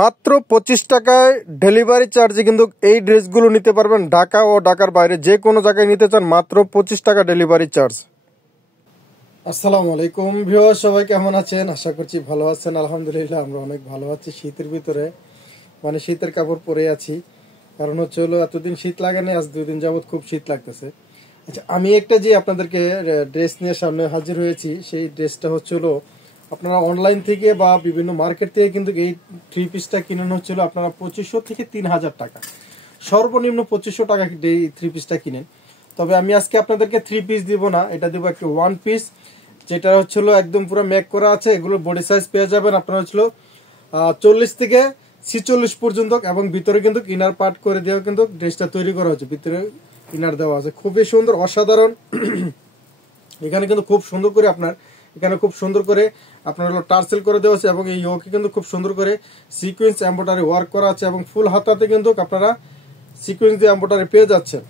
মাত্র 25 টাকায় ডেলিভারি চার্জে কিন্তু এই ড্রেসগুলো নিতে পারবেন। ঢাকা ও ঢাকার বাইরে যে কোনো জায়গায় নিতে চান মাত্র 25 টাকা ডেলিভারি চার্জ। আসসালামু আলাইকুম ভিউয়ার, সবাই কেমন আছেন? আশা করছি ভালো আছেন। আলহামদুলিল্লাহ আমরা অনেক ভালো আছি। শীতের ভিতরে শীতের কাপড় পরে আছি, কারণ হলো এতদিন শীত লাগে না, আজ 2 দিন যাবত খুব শীত লাগতেছে। আচ্ছা, আমি একটা যে আপনাদেরকে ড্রেস নিয়ে সামনে হাজির হয়েছি, সেই ড্রেসটা হলো আপনারা অনলাইন থেকে বা বিভিন্ন মার্কেট থেকে কিন্তু এই 3 পিসটা কিনেন আপনারা 2500 থেকে 3000 টাকা, সর্বনিম্ন 2500 টাকা এই 3 পিসটা কিনেন। তবে আমি আজকে আপনাদেরকে 3 পিস দিব না, এটা দিব একটা 1 পিস, যেটা হলো একদম পুরো মেক করা আছে। এগুলো বডি সাইজ পেয়ে যাবেন আপনারা 40 থেকে 46 পর্যন্ত, এবং ভিতরে কিন্তু ইনার পার্ট করে দেওয়া কিন্তু ড্রেসটা তৈরি করা হচ্ছে, ভিতরে ইনার দেওয়া আছে। খুবই সুন্দর, অসাধারণ। এখানে কিন্তু খুব সুন্দর করে আপনার হলো টার্সেল করে দেওয়া আছে, এবং এই ইয়োকে কিন্তু খুব সুন্দর করে সিকোয়েন্স এমব্রয়ডারি ওয়ার্ক করা আছে, এবং ফুল হাতাতে কিন্তু আপনারা সিকোয়েন্স দিয়ে এমব্রয়ডারি পেয়ে যাচ্ছেন।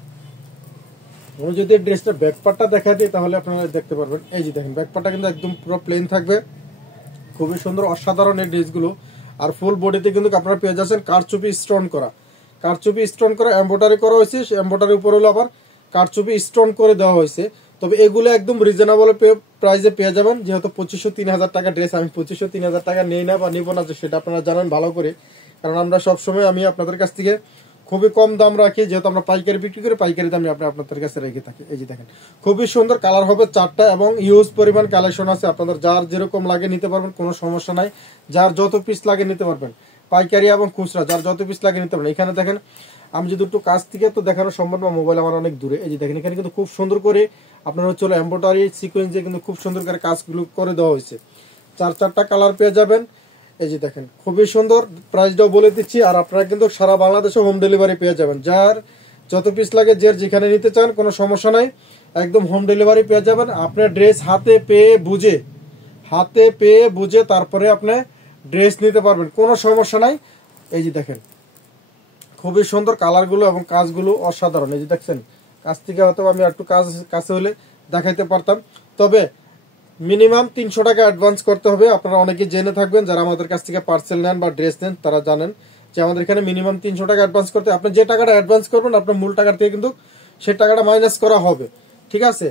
আমি যদি ড্রেসটা ব্যাক পার্টটা দেখা দিই তাহলে আপনারা দেখতে পারবেন। এই যে দেখেন, ব্যাক পার্টটা কিন্তু একদম পুরো প্লেন থাকবে, খুবই সুন্দর, অসাধারণ এই ড্রেসগুলো। আর ফুল বডিতে কিন্তু আপনারা পেয়ে যাচ্ছেন কারচুপি স্টোন করা এমব্রয়ডারি করা হয়েছে। এমব্রয়ডারির উপর হলো আবার কারচুপি স্টোন করে দেওয়া হয়েছে। তবে এগুলো একদম রিজনেবল প্রাইসে পেয়ে যাবেন। যেহেতু 2500-3000 টাকা ড্রেস, আমি 2500-3000 টাকা নেই না বা নিব না, সেটা আপনারা জানেন ভালো করে, কারণ আমরা সবসময় আমি আপনাদের কাছ থেকে খুবই কম দাম রাখি, যেহেতু আমরা পাইকারি বিক্রি করে পাইকারি দামে আপনাদের কাছে রেখে থাকি। এই যে দেখেন, খুবই সুন্দর কালার হবে 4টা, এবং ইউজ পরিমাণ কালেকশন আছে। আপনাদের যার যেরকম লাগে নিতে পারবেন, কোনো সমস্যা নাই। যার যত পিস লাগে নিতে পারবেন, পাইকারি এবং খুচরা যার যত পিস লাগে নিতে পারবেন। এখানে দেখেন, আমি যদি একটু কাছ থেকে তো দেখানো সম্ভব না, মোবাইল আমার অনেক দূরে। এই যে দেখেন, এখানে কিন্তু খুব সুন্দর করে আপনার এমব্রয়ডারি সিকোয়েন্স দিয়ে কিন্তু খুব সুন্দর করে কাজগুলো করে দেওয়া হয়েছে। 4টা কালার পেয়ে যাবেন। এই যে দেখেন, খুবই সুন্দর। প্রাইসটাও বলে দিচ্ছি, আর আপনারা কিন্তু সারা বাংলাদেশে হোম ডেলিভারি পেয়ে যাবেন। যার যত পিস লাগে, যে যেখানে নিতে চান কোনো সমস্যা নাই, একদম হোম ডেলিভারি পেয়ে যাবেন। আপনার ড্রেস হাতে পেয়ে বুঝে তারপরে আপনি ড্রেস নিতে পারবেন, কোনো সমস্যা নাই। এই যে দেখেন, খুবই সুন্দর কালারগুলো এবং কাজগুলো অসাধারণ। এই যে দেখছেন, কাছ থেকে হয়তো আমি একটু কাছে হলে দেখাইতে পারতাম। তবে মিনিমাম 300 টাকা অ্যাডভান্স করতে হবে। আপনারা অনেকে জেনে থাকবেন, যারা আমাদের কাছ থেকে পার্সেল নেন বা ড্রেস নেন তারা জানেন যে আমাদের এখানে মিনিমাম 300 টাকা অ্যাডভান্স করতে। আপনি যে টাকাটা অ্যাডভান্স করবেন, আপনার মূল টাকার থেকে কিন্তু সেই টাকাটা মাইনাস করা হবে, ঠিক আছে?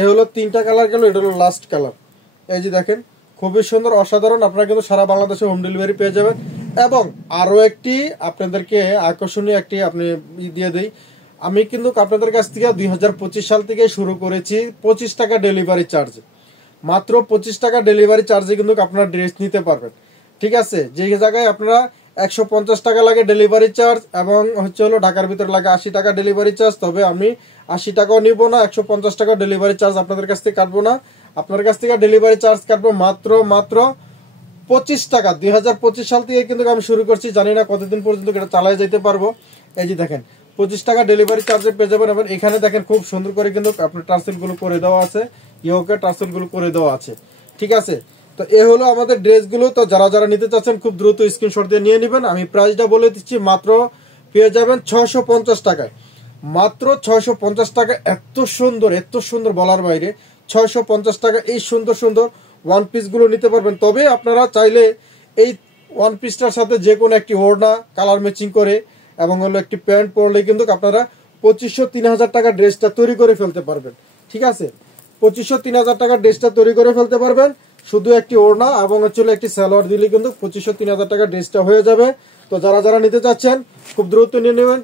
এ হলো 3টা কালার গেল, এটা হলো লাস্ট কালার। এই যে দেখেন, খুবই সুন্দর, অসাধারণ। আপনারা কিন্তু সারা বাংলাদেশে হোম ডেলিভারি পেয়ে যাবেন। এবং আরো একটি আপনাদেরকে আকর্ষণীয় একটি আপনি দিয়ে দেই, আমি কিন্তু আপনাদের কাছ থেকে 2025 সাল থেকে শুরু করেছি 25 টাকা ডেলিভারি চার্জ। মাত্র 25 টাকা ডেলিভারি চার্জে কিন্তু আপনারা ড্রেস নিতে পারবেন, ঠিক আছে? যে জায়গায় আপনারা 150 টাকা লাগে ডেলিভারি চার্জ, এবং হলো ঢাকার ভিতরে লাগে 80 টাকা ডেলিভারি চার্জ। তবে আমি 80 টাকাও নিব না, 150 টাকা ডেলিভারি চার্জ আপনাদের কাছ থেকে কাটবো না। আপনার কাছ থেকে ডেলিভারি চার্জ কাটবো মাত্র 25 টাকা। 2025 সাল থেকে কিন্তু আমি শুরু করছি, জানি না কতদিন পর্যন্ত এটা চালায় যেতে পারবো। এই যে দেখেন, 25 টাকা ডেলিভারি চার্জে পেয়ে যাবেন। এবং এখানে দেখেন, খুব সুন্দর করে কিন্তু আপনার টার্সেল গুলো করে দেওয়া আছে, ইয়োকে টার্সেল গুলো করে দেওয়া আছে, ঠিক আছে? তো এ হলো আমাদের ড্রেসগুলো। তো যারা নিতে চাচ্ছেন খুব দ্রুত স্ক্রিনশট দিয়ে নিয়ে নেবেন। আমি প্রাইসটা বলে দিচ্ছি, মাত্র পেয়ে যাবেন 650 টাকায়, মাত্র 650 টাকা। এত সুন্দর বলার বাইরে। 650 টাকা এই সুন্দর সুন্দর 1 পিস গুলো নিতে পারবেন। তবে আপনারা চাইলে এই 1 পিসটার সাথে যে কোনো একটি ওড়না কালার ম্যাচিং করে এবং হলো একটি প্যান্ট পরলে কিন্তু আপনারা 2500-3000 টাকা ড্রেসটা তৈরি করে ফেলতে পারবেন, ঠিক আছে? 2500-3000 টাকা ড্রেসটা তৈরি করে ফেলতে পারবেন। শুধু একটি ওড়না এবং একটি সালোয়ার দিলে কিন্তু 2500-3000 টাকা ড্রেসটা হয়ে যাবে। তো যারা নিতে চাচ্ছেন খুব দ্রুত নিয়ে নেবেন।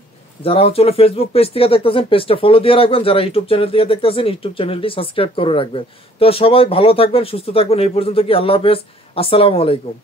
যারা ফেসবুক পেজ থেকে দেখতেছেন, পেজটা ফলো দিয়ে রাখবেন। যারা ইউটিউব চ্যানেল থেকে দেখতেছেন, ইউটিউব চ্যানেলটি সাবস্ক্রাইব করে রাখবেন। তো সবাই ভালো থাকবেন, সুস্থ থাকবেন। এই পর্যন্ত কি, আল্লাহ হাফেজ, আসসালামু আলাইকুম।